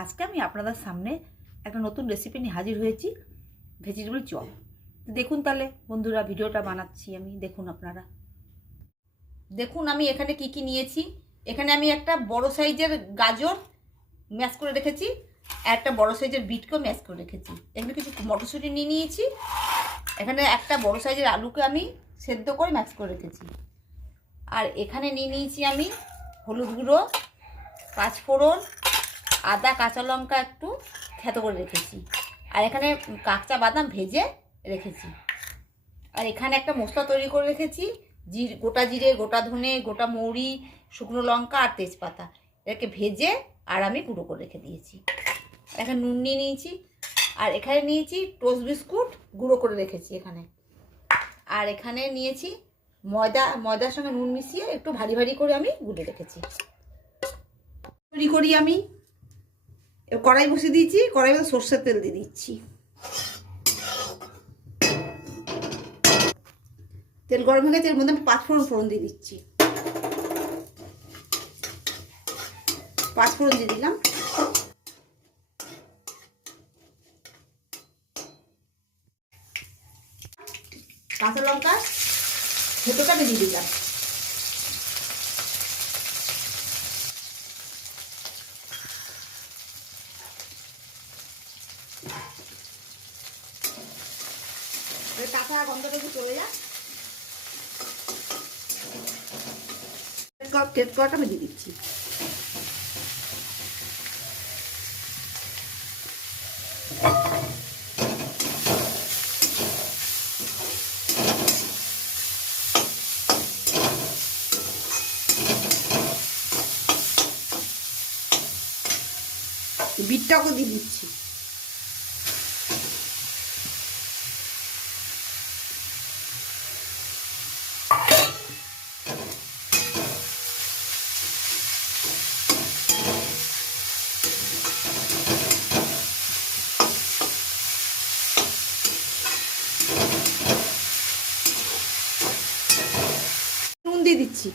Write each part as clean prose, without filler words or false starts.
আজকে আমি আপনাদের সামনে একটা নতুন রেসিপি নিয়ে হাজির হয়েছি, ভেজিটেবল চপ। দেখুন তাহলে বন্ধুরা, ভিডিওটা বানাচ্ছি আমি, দেখুন আপনারা। দেখুন আমি এখানে কি কি নিয়েছি। এখানে আমি একটা বড় সাইজের গাজর ম্যাশ করে রেখেছি, আর একটা বড় সাইজের বিটকেও ম্যাশ করে রেখেছি। এখানে কিছু মটরশুঁটি নিয়ে নিয়েছি। এখানে একটা বড় সাইজের আলুকে আমি সেদ্ধ করে ম্যাশ করে রেখেছি। আর এখানে নিয়ে নিয়েছি আমি হলুদ গুঁড়ো, পাঁচফোড়ন, আদা, কাঁচা লঙ্কা একটু থেতো করে রেখেছি। আর এখানে কাঁচা বাদাম ভেজে রেখেছি। আর এখানে একটা মশলা তৈরি করে রেখেছি, গোটা জিরে, গোটা ধনে, গোটা মৌরি, শুকনো লঙ্কা আর তেজপাতা। এটাকে ভেজে আর আমি গুঁড়ো করে রেখে দিয়েছি। এখানে নুন নিয়ে নিয়েছি। আর এখানে নিয়েছি টোস্ট বিস্কুট, গুঁড়ো করে রেখেছি এখানে। আর এখানে নিয়েছি ময়দার সঙ্গে নুন মিশিয়ে একটু ভারী ভারী করে আমি গুঁড়ে রেখেছি। তৈরি করি আমি। কড়াই বসিয়ে দিয়েছি, কড়াই মধ্যে সর্ষের তেল দিয়ে দিচ্ছি। তেল গরম হয়ে গেছে, এর মধ্যে আমি পাঁচফোড়ন দিয়ে দিচ্ছি। পাঁচফোড়ন দিয়ে দিলাম। কাঁচা লঙ্কা ভেতরটাকে দিয়ে দিলাম। কাঁচা গন্ধটা একটু চলে যায়। তেজপাতা আমি দিয়ে দিচ্ছি। বিটটাকে দিয়ে দিচ্ছি। নুন দিয়ে দিচ্ছি।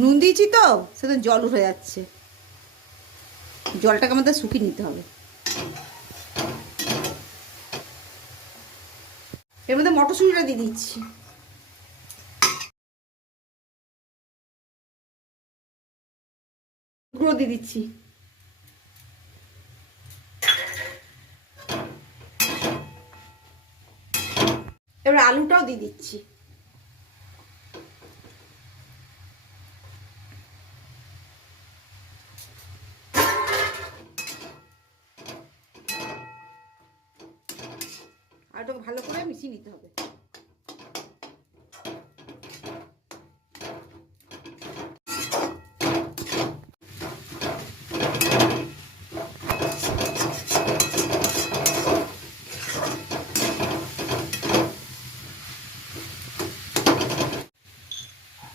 নুন দিয়েছি তো সেটা জল উঠে যাচ্ছে, জলটাকে আমাদের শুকিয়ে নিতে হবে। এর মধ্যে মটরশুঁটিটা দিয়ে দিচ্ছি। গুঁড়ো দিয়ে দিচ্ছি। এবার আলুটাও দিয়ে দিচ্ছি। আলুটাকে ভালো করে মিশিয়ে নিতে হবে।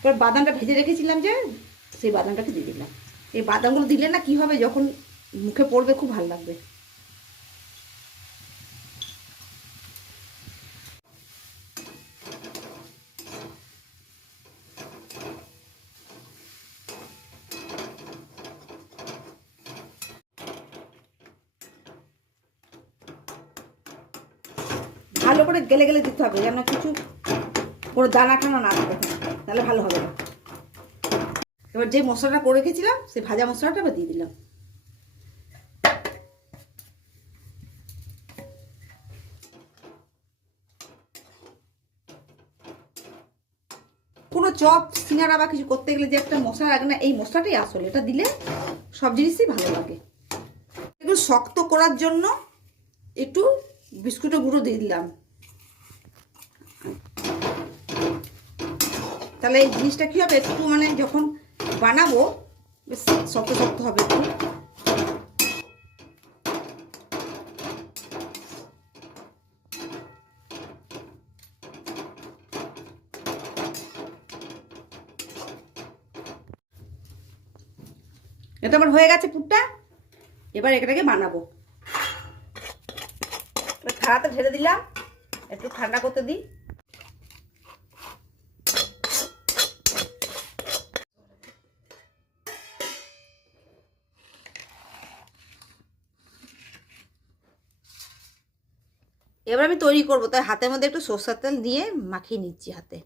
এবার বাদামটা ভেজে রেখেছিলাম যে, সেই বাদামটাকে দিয়ে দিলাম। এই বাদামগুলো দিলে না কি হবে, যখন মুখে পড়বে খুব ভালো লাগবে। ভালো করে গেলে গেলে দিতে হবে, যেন কিছু কোনো দানা টানা না থাকে, তাহলে ভালো হবে না। এবার যে মশলাটা করে রেখেছিলাম সেই ভাজা মশলাটা এবার দিয়ে দিলাম। কোনো চপ সিঙ্গারা বা কিছু করতে গেলে যে একটা মশলা লাগে না, এই মশলাটাই আসলে, এটা দিলে সব জিনিসই ভালো লাগে। একটু শক্ত করার জন্য একটু বিস্কুটের গুঁড়ো দিয়ে দিলাম, তাহলে এই জিনিসটা কি হবে, একটু মানে যখন বানাবো বেশ শক্ত শক্ত হবে একটু। এটা আমার হয়ে গেছে পুরটা। এবার এটাকে বানাবো। থালাতে ঢেলে দিলাম, একটু ঠান্ডা করতে দিই। এবার আমি তৈরি করবো, তাই হাতের মধ্যে একটু সরষের তেল দিয়ে মাখিয়ে নিচ্ছি হাতে।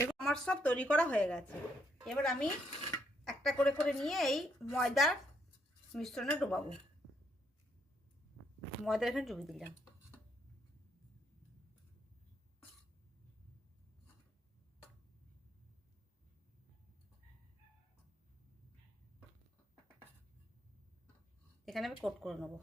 এগুলো আমার সব তৈরি করা হয়ে গেছে। এবার আমি একটা করে করে নিয়ে এই ময়দার মিশ্রণে ডোবাবো। ময়দা এখানে ডুবিয়ে দিলাম। এখানে আমি কোট করে নেবো।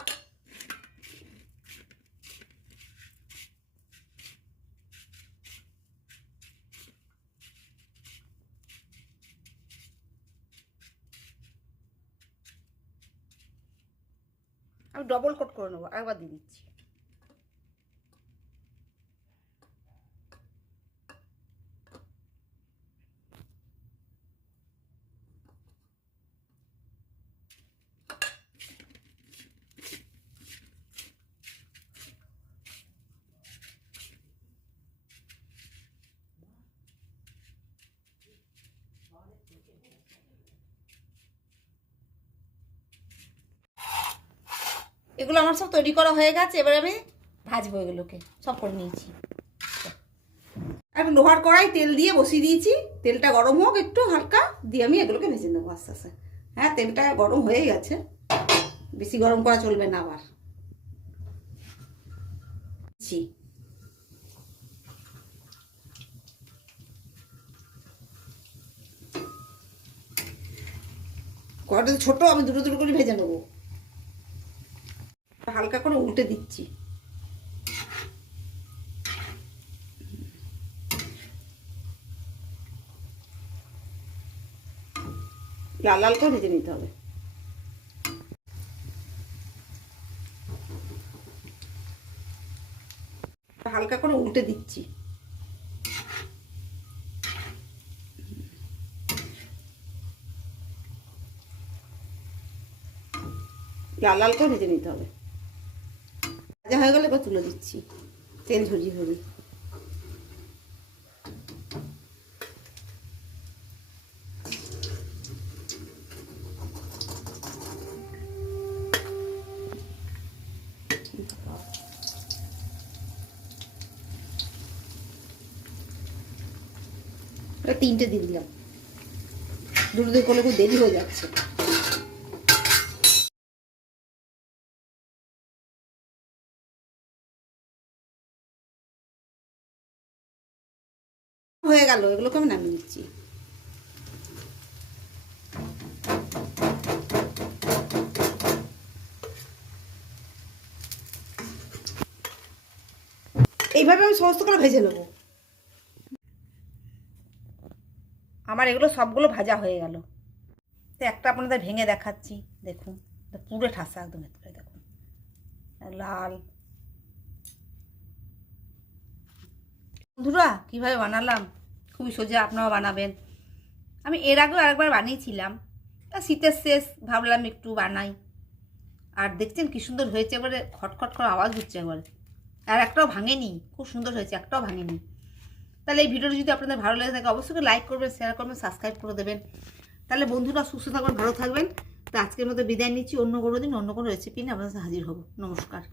আমি ডবল কোট করে নেবো, আরেকবার দিয়ে দিচ্ছি। এগুলো আমার সব তৈরি করা হয়ে গেছে। এবার আমি ভাজবো, এগুলোকে সব করে নিয়েছি। একটা লোহার কড়াই তেল দিয়ে বসিয়ে দিয়েছি। তেলটা গরম হোক একটু হালকা, দিয়ে আমি এগুলোকে ভেজে নেবো আস্তে আস্তে। হ্যাঁ, তেলটা গরম হয়ে গেছে, বেশি গরম করা চলবে না আবার। কড়াটা তো ছোটো, আমি দুটো দুটো করে ভেজে নেবো। হালকা করে উল্টে দিচ্ছি। লাল লাল করে ভেজে নিতে হবে। হালকা করে উল্টে দিচ্ছি। লাল লাল করে ভেজে নিতে হবে। ভাজা হয়ে গেলে এবার তুলে দিচ্ছি, তেল ঝরিয়ে ঝরিয়ে। তিনটে দিয়ে দিলাম, দুটো দিয়ে করলে খুব দেরি হয়ে যাচ্ছে। হয়ে গেল, এগুলোকে আমি নামিয়ে নিচ্ছি। এইভাবে আমি সমস্ত করে ভেজে নেবো। আমার এগুলো সবগুলো ভাজা হয়ে গেল। তো একটা আপনাদের ভেঙে দেখাচ্ছি, দেখুন পুরো ঠাসা একদম, ভেতরে দেখুন লাল। বন্ধুরা কীভাবে বানালাম, খুবই সোজা, আপনারাও বানাবেন। আমি এর আগেও আরেকবার বানিয়েছিলাম, তা শীতের শেষ ভাবলাম একটু বানাই। আর দেখছেন কি সুন্দর হয়েছে, এবারে খটখট করে আওয়াজ হচ্ছে একবারে, আর একটাও ভাঙেনি, খুব সুন্দর হয়েছে, একটাও ভাঙেনি। তাহলে এই ভিডিওটা যদি আপনাদের ভালো লেগে থাকে অবশ্যই লাইক করবেন, শেয়ার করবেন, সাবস্ক্রাইব করে দেবেন। তাহলে বন্ধুরা সুস্থ থাকবেন, ভালো থাকবেন। তো আজকের মতো বিদায় নিচ্ছি। অন্য কোনো দিন অন্য কোনো রেসিপি নিয়ে আপনাদের হাজির হব। নমস্কার।